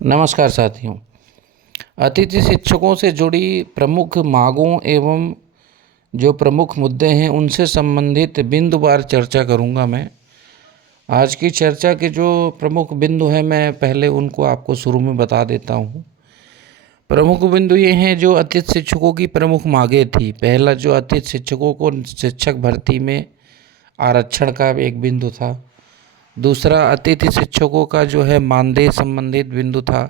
नमस्कार साथियों। अतिथि शिक्षकों से जुड़ी प्रमुख मांगों एवं जो प्रमुख मुद्दे हैं उनसे संबंधित बिंदुवार चर्चा करूंगा मैं। आज की चर्चा के जो प्रमुख बिंदु हैं मैं पहले उनको आपको शुरू में बता देता हूं। प्रमुख बिंदु ये हैं जो अतिथि शिक्षकों की प्रमुख मांगें थी। पहला जो अतिथि शिक्षकों को शिक्षक भर्ती में आरक्षण का एक बिंदु था। दूसरा अतिथि शिक्षकों का जो है मानदेय संबंधित बिंदु था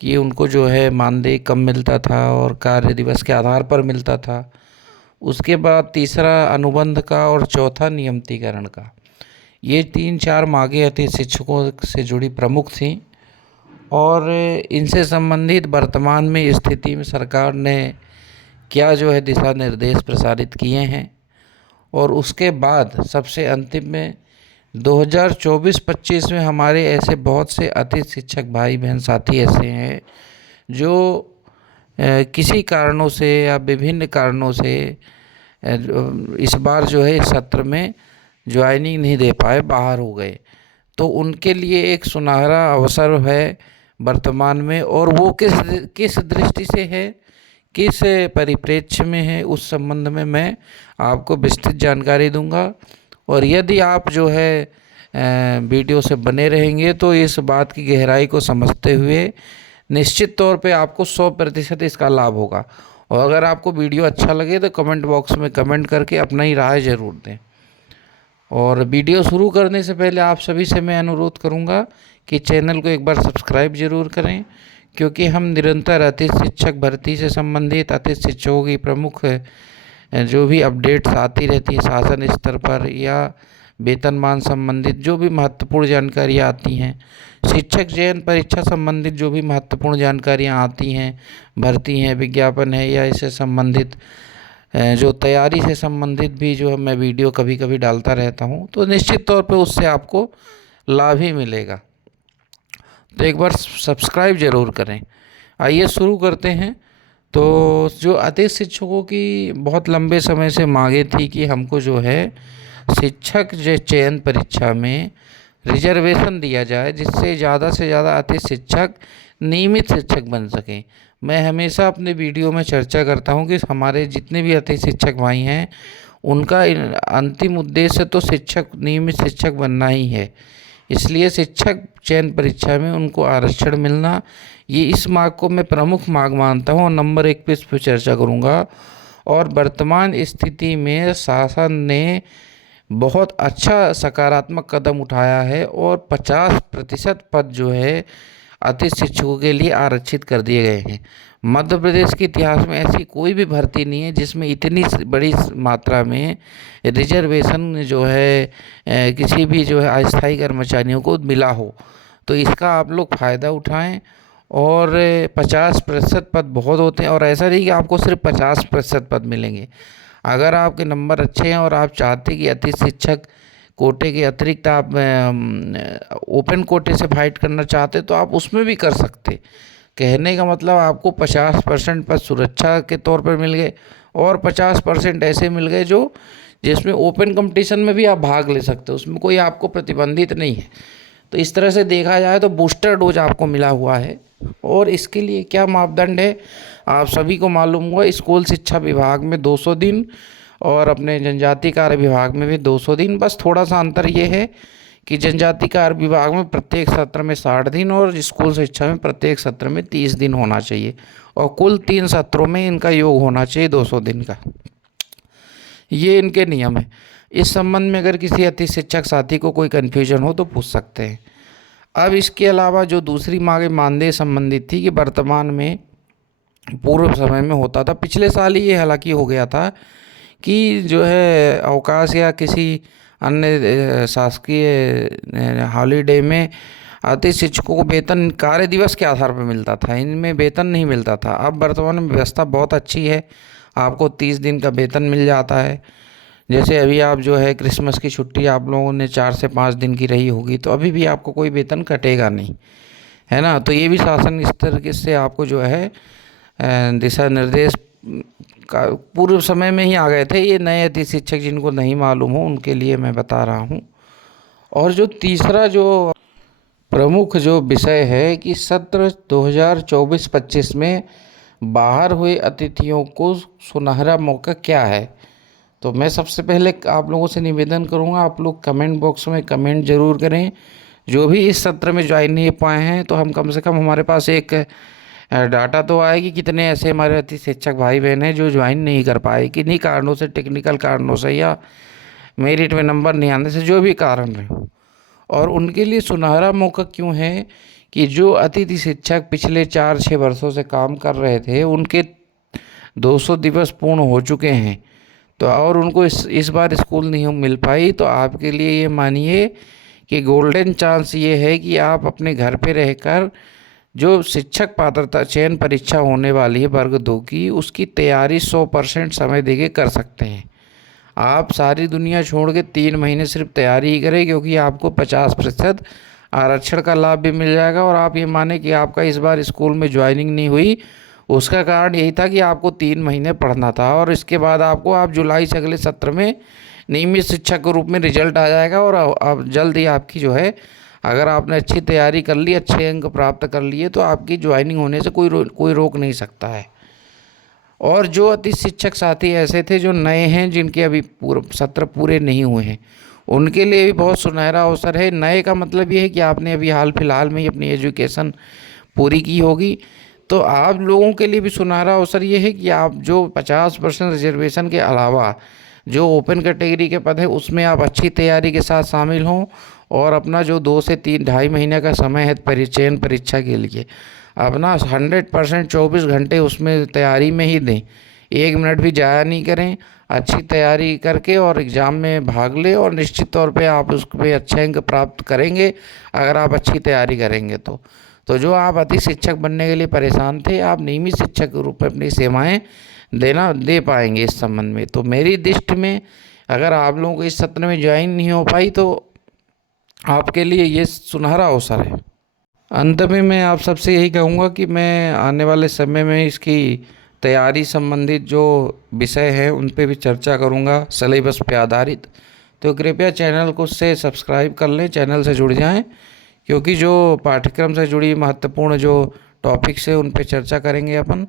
कि उनको जो है मानदेय कम मिलता था और कार्य दिवस के आधार पर मिलता था। उसके बाद तीसरा अनुबंध का और चौथा नियमितीकरण का। ये 3-4 मांगें अतिथि शिक्षकों से जुड़ी प्रमुख थीं और इनसे संबंधित वर्तमान में स्थिति में सरकार ने क्या जो है दिशा निर्देश प्रसारित किए हैं और उसके बाद सबसे अंतिम में 2024-25 में हमारे ऐसे बहुत से अतिथि शिक्षक भाई बहन साथी ऐसे हैं जो किसी कारणों से या विभिन्न कारणों से इस बार जो है इस सत्र में ज्वाइनिंग नहीं दे पाए, बाहर हो गए। तो उनके लिए एक सुनहरा अवसर है वर्तमान में, और वो किस दृष्टि से है, किस परिप्रेक्ष्य में है, उस संबंध में मैं आपको विस्तृत जानकारी दूंगा। और यदि आप जो है वीडियो से बने रहेंगे तो इस बात की गहराई को समझते हुए निश्चित तौर पे आपको 100% इसका लाभ होगा। और अगर आपको वीडियो अच्छा लगे तो कमेंट बॉक्स में कमेंट करके अपना ही राय ज़रूर दें। और वीडियो शुरू करने से पहले आप सभी से मैं अनुरोध करूंगा कि चैनल को एक बार सब्सक्राइब जरूर करें, क्योंकि हम निरंतर अतिथि शिक्षक भर्ती से संबंधित अतिथि शिक्षकों की प्रमुख जो भी अपडेट्स आती रहती है शासन स्तर पर या वेतनमान संबंधित जो भी महत्वपूर्ण जानकारियाँ आती हैं, शिक्षक चयन परीक्षा संबंधित जो भी महत्वपूर्ण जानकारियाँ आती हैं, भर्ती हैं, विज्ञापन है या इससे संबंधित जो तैयारी से संबंधित भी जो है मैं वीडियो कभी कभी डालता रहता हूँ, तो निश्चित तौर पे उससे आपको लाभ ही मिलेगा। तो एक बार सब्सक्राइब ज़रूर करें। आइए शुरू करते हैं। तो जो अतिथि शिक्षकों की बहुत लंबे समय से मांगे थी कि हमको जो है शिक्षक चयन परीक्षा में रिजर्वेशन दिया जाए, जिससे ज़्यादा से ज़्यादा अतिथि शिक्षक नियमित शिक्षक बन सकें। मैं हमेशा अपने वीडियो में चर्चा करता हूं कि हमारे जितने भी अतिथि शिक्षक भाई हैं उनका अंतिम उद्देश्य तो नियमित शिक्षक बनना ही है। इसलिए शिक्षक चयन परीक्षा में उनको आरक्षण मिलना, ये इस मांग को मैं प्रमुख मांग मानता हूँ और नंबर 1 पे इस पर चर्चा करूँगा। और वर्तमान स्थिति में शासन ने बहुत अच्छा सकारात्मक कदम उठाया है और 50% पद जो है अतिथि शिक्षकों के लिए आरक्षित कर दिए गए हैं। मध्य प्रदेश के इतिहास में ऐसी कोई भी भर्ती नहीं है जिसमें इतनी बड़ी मात्रा में रिजर्वेशन जो है किसी भी जो है अस्थायी कर्मचारियों को मिला हो। तो इसका आप लोग फ़ायदा उठाएं। और 50% पद बहुत होते हैं, और ऐसा नहीं कि आपको सिर्फ 50% पद मिलेंगे। अगर आपके नंबर अच्छे हैं और आप चाहते हैं कि अतिथि शिक्षक कोटे के अतिरिक्त आप ओपन कोटे से फाइट करना चाहते तो आप उसमें भी कर सकते। कहने का मतलब आपको 50% पद सुरक्षा के तौर पर मिल गए और 50% ऐसे मिल गए जो जिसमें ओपन कंपटीशन में भी आप भाग ले सकते हो, उसमें कोई आपको प्रतिबंधित नहीं है। तो इस तरह से देखा जाए तो बूस्टर डोज आपको मिला हुआ है। और इसके लिए क्या मापदंड है आप सभी को मालूम होगा। स्कूल शिक्षा विभाग में 200 दिन और अपने जनजाति कार्य विभाग में भी 200 दिन। बस थोड़ा सा अंतर ये है कि जनजाति कार्य विभाग में प्रत्येक सत्र में 60 दिन और स्कूल शिक्षा में प्रत्येक सत्र में 30 दिन होना चाहिए, और कुल 3 सत्रों में इनका योग होना चाहिए 200 दिन का। ये इनके नियम है। इस संबंध में अगर किसी अतिथि शिक्षक साथी को कोई कन्फ्यूजन हो तो पूछ सकते हैं। अब इसके अलावा जो दूसरी मांगे मानदेय संबंधित थी कि वर्तमान में पूर्व समय में होता था, पिछले साल ही ये हालांकि हो गया था कि जो है अवकाश या किसी अन्य शासकीय हॉलीडे में अतिथि शिक्षकों को वेतन कार्य दिवस के आधार पर मिलता था, इनमें वेतन नहीं मिलता था। अब वर्तमान में व्यवस्था बहुत अच्छी है, आपको 30 दिन का वेतन मिल जाता है। जैसे अभी आप जो है क्रिसमस की छुट्टी आप लोगों ने 4 से 5 दिन की रही होगी, तो अभी भी आपको कोई वेतन कटेगा नहीं, है ना। तो ये भी शासन इस तरीके से आपको जो है दिशा निर्देश का पूर्व समय में ही आ गए थे। ये नए अतिथि शिक्षक जिनको नहीं मालूम हो उनके लिए मैं बता रहा हूँ। और जो तीसरा जो प्रमुख जो विषय है कि सत्र 2024-25 में बाहर हुए अतिथियों को सुनहरा मौका क्या है। तो मैं सबसे पहले आप लोगों से निवेदन करूंगा, आप लोग कमेंट बॉक्स में कमेंट ज़रूर करें। जो भी इस सत्र में ज्वाइन नहीं हो पाए हैं तो हम कम से कम हमारे पास एक डाटा तो आए कि कितने ऐसे हमारे अति शिक्षक भाई बहन हैं जो ज्वाइन नहीं कर पाए, किन्हीं कारणों से, टेक्निकल कारणों से या मेरिट में नंबर नहीं आने से, जो भी कारण रहे। और उनके लिए सुनहरा मौका क्यों है कि जो अतिथि शिक्षक पिछले 4-6 वर्षों से काम कर रहे थे उनके 200 दिवस पूर्ण हो चुके हैं, तो और उनको इस बार स्कूल नहीं मिल पाई, तो आपके लिए ये मानिए कि गोल्डन चांस ये है कि आप अपने घर पे रहकर जो शिक्षक पात्रता चयन परीक्षा होने वाली है वर्ग 2 की, उसकी तैयारी 100% समय देके कर सकते हैं। आप सारी दुनिया छोड़ के 3 महीने सिर्फ तैयारी ही करें, क्योंकि आपको 50% आरक्षण का लाभ भी मिल जाएगा। और आप ये माने कि आपका इस बार स्कूल में ज्वाइनिंग नहीं हुई, उसका कारण यही था कि आपको 3 महीने पढ़ना था, और इसके बाद आप जुलाई से अगले सत्र में नियमित शिक्षक के रूप में रिजल्ट आ जाएगा। और अब जल्द ही आपकी जो है, अगर आपने अच्छी तैयारी कर ली, अच्छे अंक प्राप्त कर लिए, तो आपकी ज्वाइनिंग होने से कोई रोक नहीं सकता है। और जो अति शिक्षक साथी ऐसे थे जो नए हैं, जिनके अभी सत्र पूरे नहीं हुए हैं, उनके लिए भी बहुत सुनहरा अवसर है। नए का मतलब ये है कि आपने अभी हाल फिलहाल में ही अपनी एजुकेशन पूरी की होगी, तो आप लोगों के लिए भी सुनहरा अवसर ये है कि आप जो 50% रिजर्वेशन के अलावा जो ओपन कैटेगरी के पद है उसमें आप अच्छी तैयारी के साथ शामिल हों, और अपना जो 2 से 2.5 महीने का समय है चयन परीक्षा के लिए, अपना 100% 24 घंटे उसमें तैयारी में ही दें। 1 मिनट भी ज़ाया नहीं करें, अच्छी तैयारी करके और एग्ज़ाम में भाग लें, और निश्चित तौर पे आप उस पर अच्छे अंक प्राप्त करेंगे अगर आप अच्छी तैयारी करेंगे। तो जो आप अति शिक्षक बनने के लिए परेशान थे, आप नियमित शिक्षक के रूप में अपनी सेवाएं दे पाएंगे इस संबंध में। तो मेरी दृष्टि में अगर आप लोगों को इस सत्र में ज्वाइन नहीं हो पाई तो आपके लिए ये सुनहरा अवसर है। अंत में मैं आप सबसे यही कहूँगा कि मैं आने वाले समय में इसकी तैयारी संबंधित जो विषय हैं उन पे भी चर्चा करूँगा, सिलेबस पे आधारित। तो कृपया चैनल को से सब्सक्राइब कर लें, चैनल से जुड़ जाएं, क्योंकि जो पाठ्यक्रम से जुड़ी महत्वपूर्ण जो टॉपिक्स है उन पे चर्चा करेंगे अपन,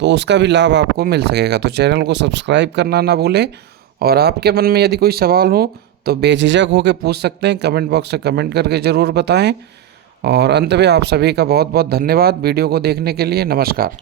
तो उसका भी लाभ आपको मिल सकेगा। तो चैनल को सब्सक्राइब करना ना भूलें, और आपके मन में यदि कोई सवाल हो तो बेझिझक होकर पूछ सकते हैं, कमेंट बॉक्स से कमेंट करके ज़रूर बताएं। और अंत में आप सभी का बहुत बहुत धन्यवाद वीडियो को देखने के लिए। नमस्कार।